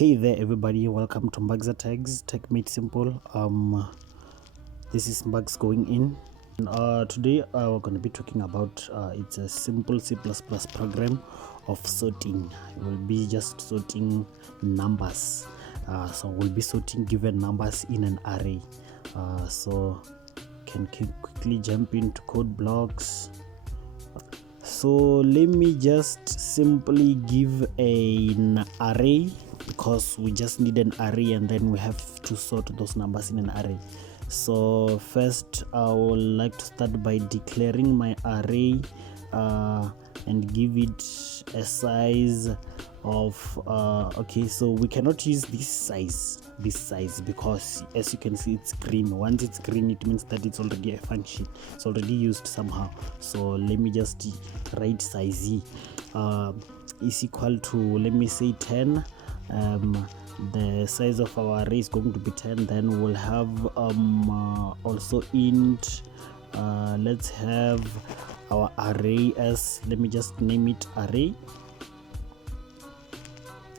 Hey there everybody, welcome to Mbagza Tags, Tech Made Simple. This is Mbags going in. Today we're going to be talking about it's a simple C++ program of sorting. It will be just sorting numbers. So we'll be sorting given numbers in an array. So can quickly jump into code blocks. So let me just simply give an array, because we just need an array and then we have to sort those numbers in an array. So first I would like to start by declaring my array and give it a size of okay, so we cannot use this size because as you can see it's green. Once it's green, it means that it's already a function, it's already used somehow. So let me just write size is equal to, let me say 10. The size of our array is going to be 10. Then we'll have also int, let's have our array as, let me just name it array.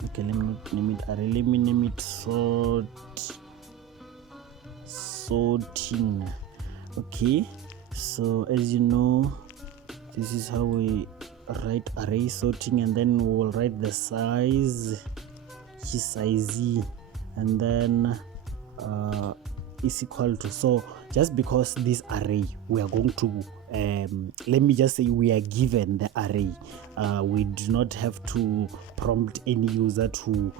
Okay, let me not name it array, let me name it sorting. Okay, so as you know, this is how we write array sorting, and then we will write the size, which is size, and then is equal to, so just because this array we are going to let me just say we are given the array, we do not have to prompt any user to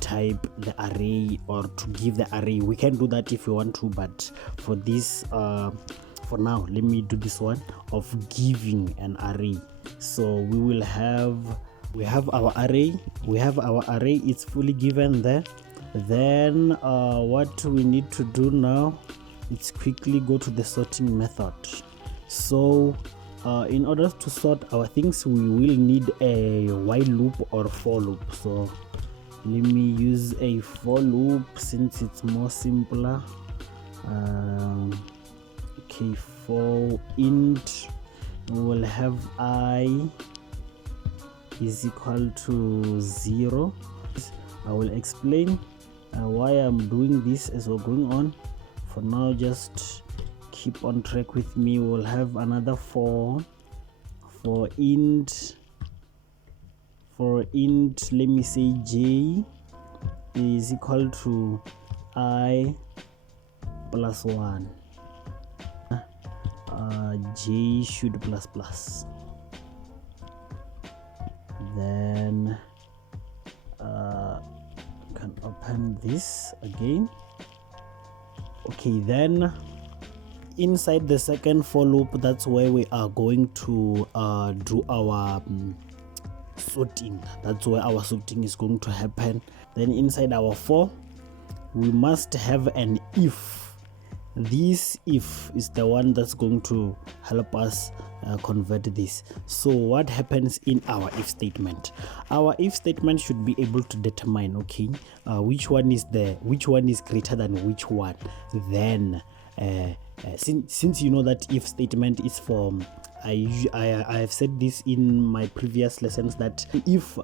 type the array or to give the array. We can do that if you want to, but for this for now, let me do this one of giving an array. So we have our array, it's fully given there. Then what we need to do now is quickly go to the sorting method. So in order to sort our things, we will need a while loop or for loop. So let me use a for loop since it's more simpler. Okay, for int we will have I is equal to 0. I will explain why I'm doing this as we're going on. For now, just keep on track with me. We'll have another for int, let me say j is equal to I plus 1. J should plus plus. Then can open this again. Okay, then inside the second for loop, that's where we are going to do our sorting. That's where our sorting is going to happen. Then inside our for, we must have an if. This if is the one that's going to help us convert this. So what happens in our if statement? Our if statement should be able to determine, okay, which one is greater than which one. Then since you know that if statement is for, I have said this in my previous lessons, that if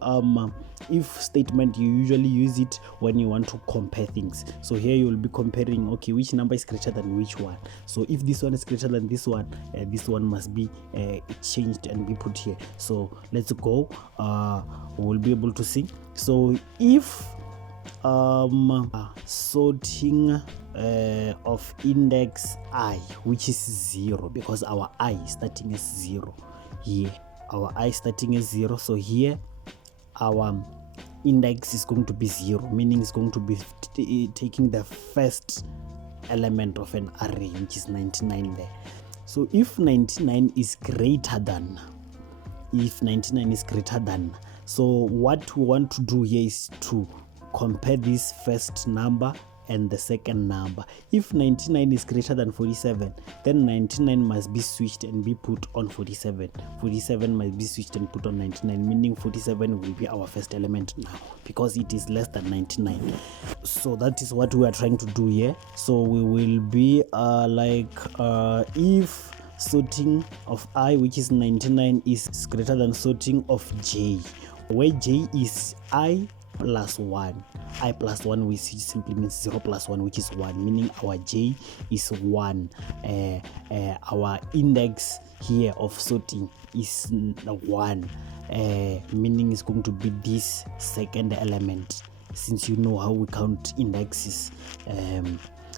statement, you usually use it when you want to compare things. So here you will be comparing, okay, which number is greater than which one. So if this one is greater than this one must be changed and be put here. So let's go. We'll be able to see. So if sorting of index I, which is 0, because our I is starting as 0 here, our I starting as 0. So here our index is going to be 0, meaning it's going to be taking the first element of an array, which is 99 there. So if 99 is greater than, so what we want to do here is to compare this first number and the second number. If 99 is greater than 47, then 99 must be switched and be put on 47. 47 must be switched and put on 99, meaning 47 will be our first element now, because it is less than 99. So that is what we are trying to do here. So we will be if sorting of I, which is 99, is greater than sorting of j, where j is I plus 1. I plus 1, which simply means 0 plus 1, which is 1, meaning our j is 1. Our index here of sorting is 1, meaning it's going to be this second element, since you know how we count indexes.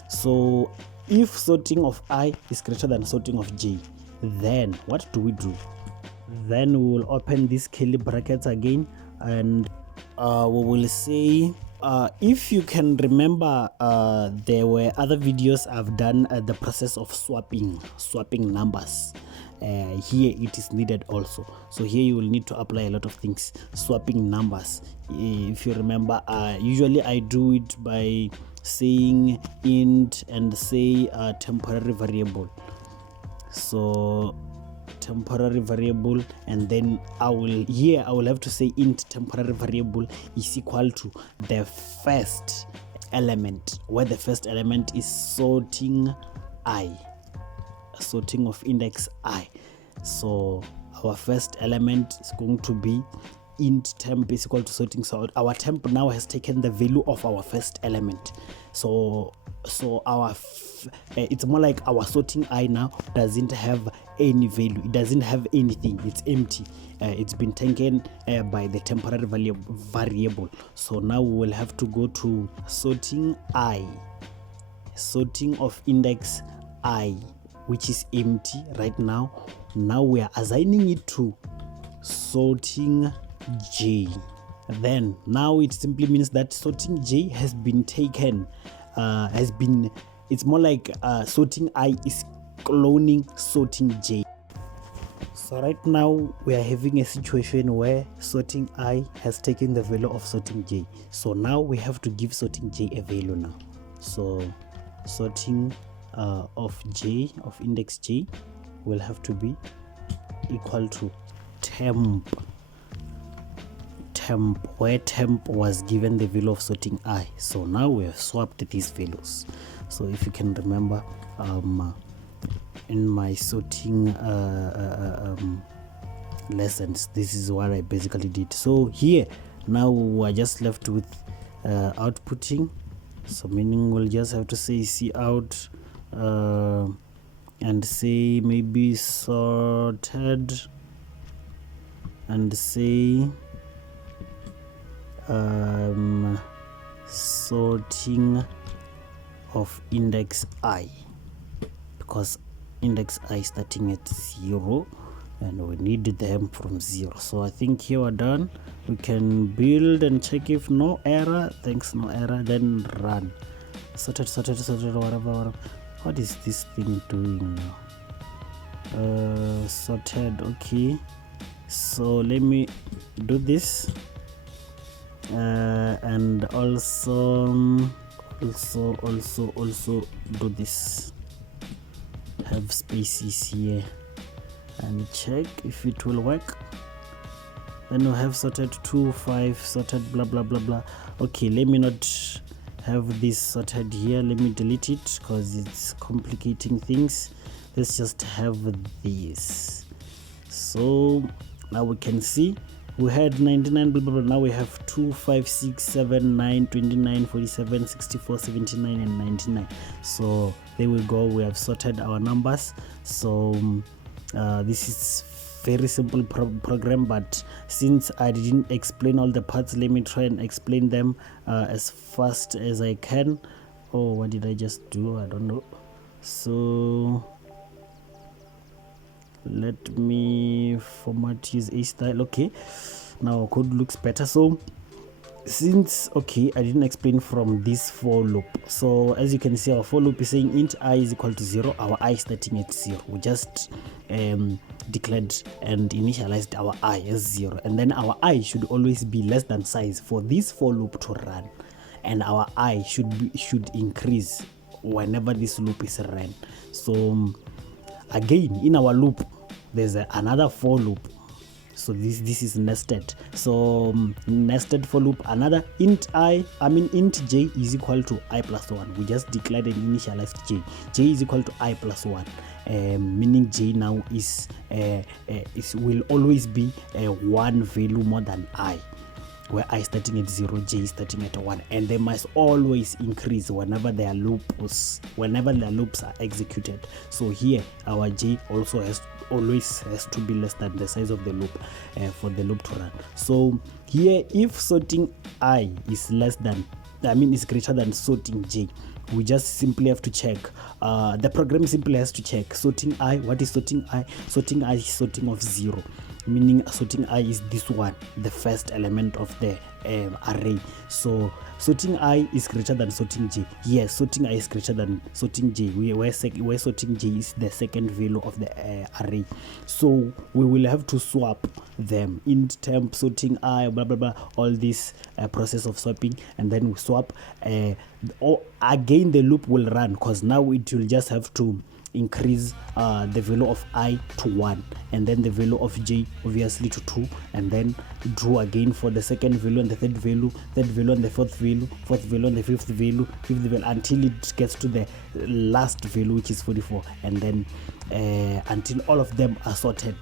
So if sorting of I is greater than sorting of j, then what do we do? Then we will open these curly brackets again, and we will say, if you can remember, there were other videos I've done the process of swapping numbers. Here it is needed also. So here you will need to apply a lot of things. Swapping numbers, if you remember, usually I do it by saying int and say temporary variable. So temporary variable, and then I will have to say int temporary variable is equal to the first element, where the first element is sorting of index I. So our first element is going to be int temp is equal to sorting. So our temp now has taken the value of our first element. So our it's more like our sorting I now doesn't have any value. It doesn't have anything. It's empty. It's been taken by the temporary variable. So now we will have to go to sorting of index I, which is empty right now. Now we are assigning it to sorting j. Then now it simply means that sorting j has been taken, it's more like sorting I is cloning sorting j. So right now we are having a situation where sorting I has taken the value of sorting j. So now we have to give sorting j a value now. So sorting of j, of index j, will have to be equal to temp, where temp was given the value of sorting I. So now we have swapped these values. So if you can remember, in my sorting lessons, this is what I basically did. So here now we're just left with outputting. So meaning we'll just have to say cout and say maybe sorted, and say sorting of index I, because index I starting at 0 and we need them from 0. So I think here we're done. We can build and check if no error. Thanks, no error. Then run. Sorted, whatever. What is this thing doing now? Sorted. Okay, so let me do this, and also do this. Have spaces here and check if it will work. Then we have sorted 2, 5, sorted blah blah blah blah. Okay, let me not have this sorted here. Let me delete it because it's complicating things. Let's just have this. So now we can see we had 99 blah blah blah. Now we have 2, 5, 6, 7, 9, 29, 47, 64, 79 and 99. So there we go, we have sorted our numbers. So this is very simple program, but since I didn't explain all the parts, let me try and explain them as fast as I can. Oh, what did I just do? I don't know. So let me format use a style. Okay, now our code looks better. So since I didn't explain from this for loop, so as you can see, our for loop is saying int I is equal to 0. Our I starting at 0. We just declared and initialized our I as 0, and then our I should always be less than size for this for loop to run, and our I should increase whenever this loop is run. So again, in our loop there's another for loop. So this is nested. So nested for loop, another int j is equal to I plus 1. We just declared and initialized j is equal to I plus 1, meaning j now is will always be one value more than I. where I starting at 0, J starting at 1, and they must always increase whenever their loops are executed. So here our J also always has to be less than the size of the loop for the loop to run. So here, if sorting I is is greater than sorting J, we just simply have to check, the program simply has to check sorting I. What is sorting I? Sorting I is sorting of 0, meaning sorting I is this one, the first element of the array. So sorting I is greater than sorting J. Yes, sorting I is greater than sorting J, where sorting J is the second value of the array. So we will have to swap them, int temp sorting I, blah blah blah, all this process of swapping, and then we swap. Again the loop will run, because now it will just have to increase the value of I to 1, and then the value of J obviously to 2, and then do again for the second value and the third value and the fourth value and the fifth value, until it gets to the last value, which is 44, and then until all of them are sorted.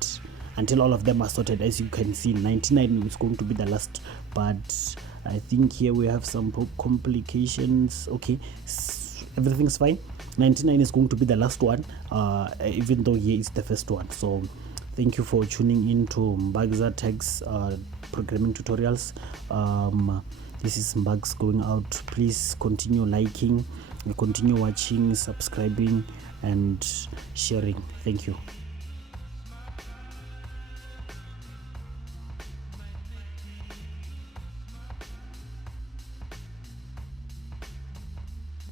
As you can see, 99 is going to be the last, but I think here we have some complications. Okay, everything's fine. 99 is going to be the last one, even though here is the first one. So thank you for tuning in to Mbagza Tags programming tutorials. This is Mbags going out. Please continue liking, continue watching, subscribing, and sharing. Thank you.